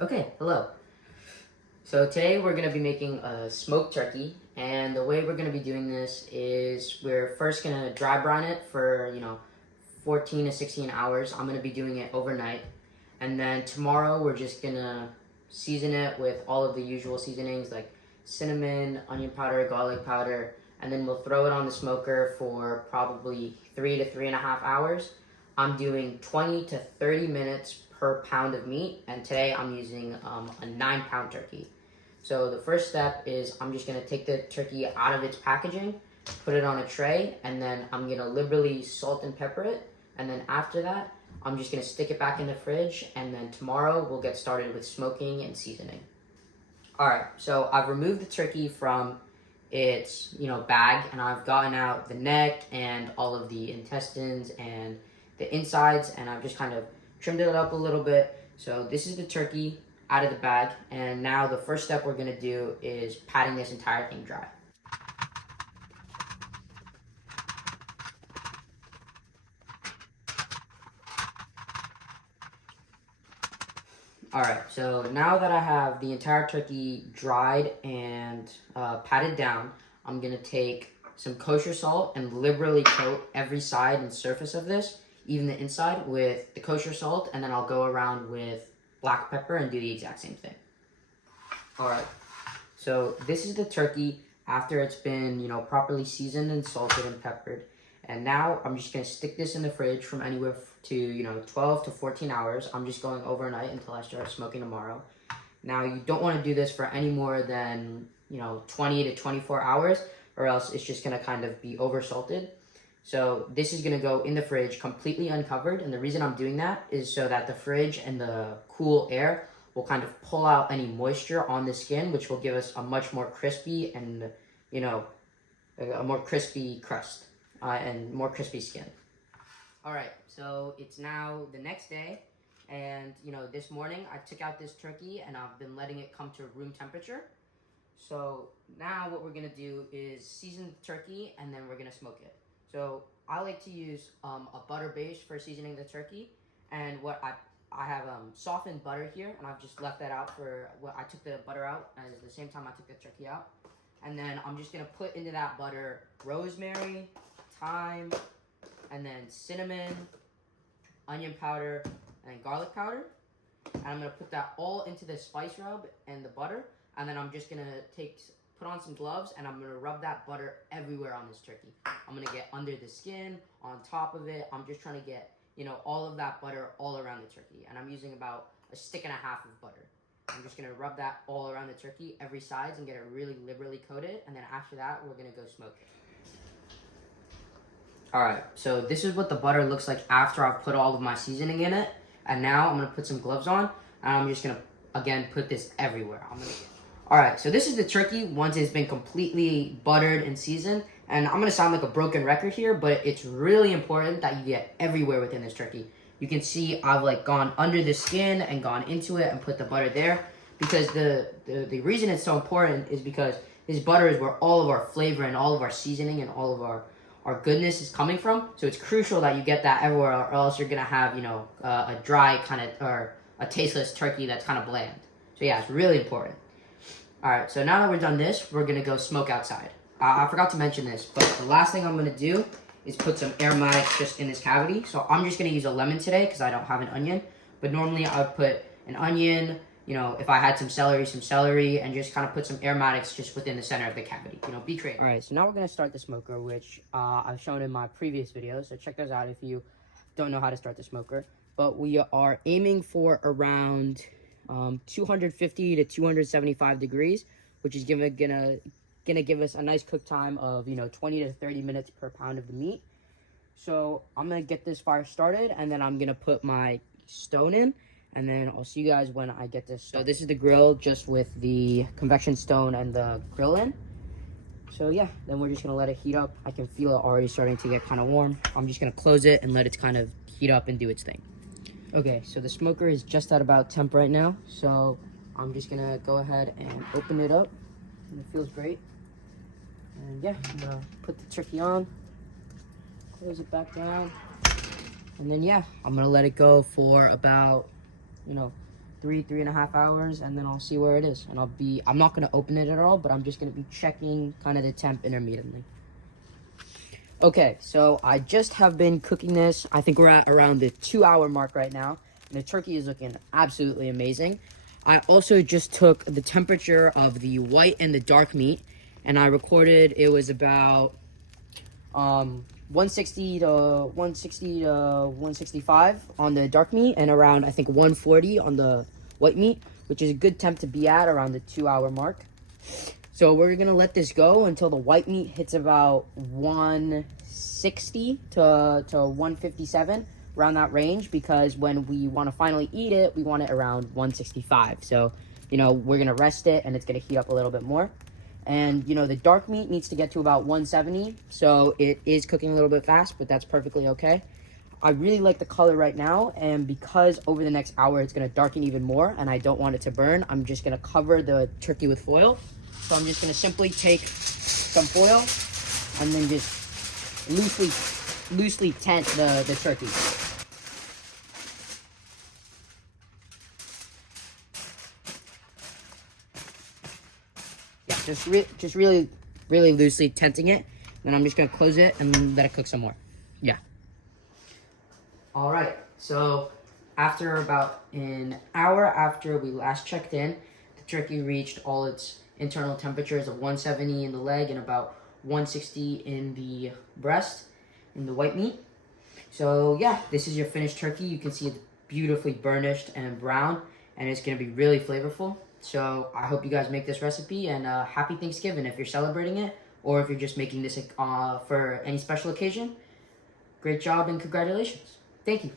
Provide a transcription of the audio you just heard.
Okay, hello. So today we're going to be making a smoked turkey, and the way we're going to be doing this is we're first going to dry brine it for, 14 to 16 hours. I'm going to be doing it overnight. And then tomorrow we're just going to season it with all of the usual seasonings like cinnamon, onion powder, garlic powder, and then we'll throw it on the smoker for probably 3 to 3.5 hours. I'm doing 20 to 30 minutes per pound of meat, and today I'm using a 9-pound turkey. So the first step is I'm just going to take the turkey out of its packaging, put it on a tray, and then I'm going to liberally salt and pepper it. And then after that, I'm just going to stick it back in the fridge, and then tomorrow we'll get started with smoking and seasoning. Alright, so I've removed the turkey from its, bag, and I've gotten out the neck and all of the intestines and the insides, and I've just kind of trimmed it up a little bit. So this is the turkey out of the bag, and now the first step we're gonna do is patting this entire thing dry. Alright, so now that I have the entire turkey dried and patted down, I'm gonna take some kosher salt and liberally coat every side and surface of this, even the inside, with the kosher salt, and then I'll go around with black pepper and do the exact same thing. Alright, so this is the turkey after it's been, properly seasoned and salted and peppered. And now I'm just gonna stick this in the fridge from anywhere to, 12 to 14 hours. I'm just going overnight until I start smoking tomorrow. Now you don't wanna do this for any more than, 20 to 24 hours, or else it's just gonna kind of be over salted. So this is gonna go in the fridge completely uncovered. And the reason I'm doing that is so that the fridge and the cool air will kind of pull out any moisture on the skin, which will give us a much more crispy and, a more crispy crust and more crispy skin. All right, so it's now the next day, and this morning I took out this turkey and I've been letting it come to room temperature. So now what we're gonna do is season the turkey, and then we're gonna smoke it. So I like to use a butter base for seasoning the turkey, and what I have softened butter here, and I've just left that out for I took the butter out at the same time I took the turkey out. And then I'm just gonna put into that butter rosemary, thyme, and then cinnamon, onion powder, and garlic powder. And I'm gonna put that all into the spice rub and the butter, and then I'm just gonna put on some gloves, and I'm gonna rub that butter everywhere on this turkey. I'm gonna get under the skin, on top of it. I'm just trying to get, all of that butter all around the turkey. And I'm using about a stick and a half of butter. I'm just gonna rub that all around the turkey, every sides, and get it really liberally coated. And then after that, we're gonna go smoke it. Alright, so this is what the butter looks like after I've put all of my seasoning in it. And now I'm gonna put some gloves on, and I'm just gonna, again, put this everywhere. Alright, so this is the turkey once it's been completely buttered and seasoned. And I'm gonna sound like a broken record here, but it's really important that you get everywhere within this turkey. You can see I've gone under the skin and gone into it and put the butter there, because the reason it's so important is because this butter is where all of our flavor and all of our seasoning and all of our goodness is coming from. So it's crucial that you get that everywhere, or else you're gonna have, a dry kind of, or a tasteless turkey that's kind of bland. So yeah, it's really important. Alright, so now that we're done this, we're gonna go smoke outside. I forgot to mention this, but the last thing I'm gonna do is put some aromatics just in this cavity. So I'm just gonna use a lemon today because I don't have an onion. But normally I would put an onion, if I had some celery, and just kind of put some aromatics just within the center of the cavity. Be creative. Alright, so now we're gonna start the smoker, which I've shown in my previous videos. So check those out if you don't know how to start the smoker. But we are aiming for around 250 to 275 degrees, which is gonna give us a nice cook time of 20 to 30 minutes per pound of the meat. So I'm gonna get this fire started, and then I'm gonna put my stone in, and then I'll see you guys when I get this started. So this is the grill just with the convection stone and the grill in. So yeah, then we're just gonna let it heat up. I can feel it already starting to get kind of warm. I'm just gonna close it and let it kind of heat up and do its thing. Okay, so the smoker is just at about temp right now, so I'm just gonna go ahead and open it up, and it feels great. And yeah, I'm gonna put the turkey on, close it back down, and then yeah, I'm gonna let it go for about, three and a half hours, and then I'll see where it is. And I'm not gonna open it at all, but I'm just gonna be checking kind of the temp intermittently. Okay, so I just have been cooking this. I think we're at around the 2-hour mark right now. And the turkey is looking absolutely amazing. I also just took the temperature of the white and the dark meat, and I recorded it was about 160 to 165 on the dark meat, and around I think 140 on the white meat, which is a good temp to be at around the 2-hour mark. So we're gonna let this go until the white meat hits about 160 to 157, around that range, because when we want to finally eat it, we want it around 165. So, you know, we're gonna rest it and it's gonna heat up a little bit more. And, you know, the dark meat needs to get to about 170, so it is cooking a little bit fast, but that's perfectly okay. I really like the color right now, and because over the next hour it's gonna darken even more and I don't want it to burn, I'm just gonna cover the turkey with foil. So I'm just gonna simply take some foil and then just loosely tent the turkey. Yeah, just really loosely tenting it. Then I'm just gonna close it and let it cook some more. Yeah. All right. So after about an hour after we last checked in, the turkey reached all its internal temperatures of 170 in the leg and about 160 in the breast, in the white meat. So yeah, this is your finished turkey. You can see it's beautifully burnished and brown, and it's gonna be really flavorful. So I hope you guys make this recipe, and happy Thanksgiving if you're celebrating it, or if you're just making this for any special occasion. Great job and congratulations. Thank you.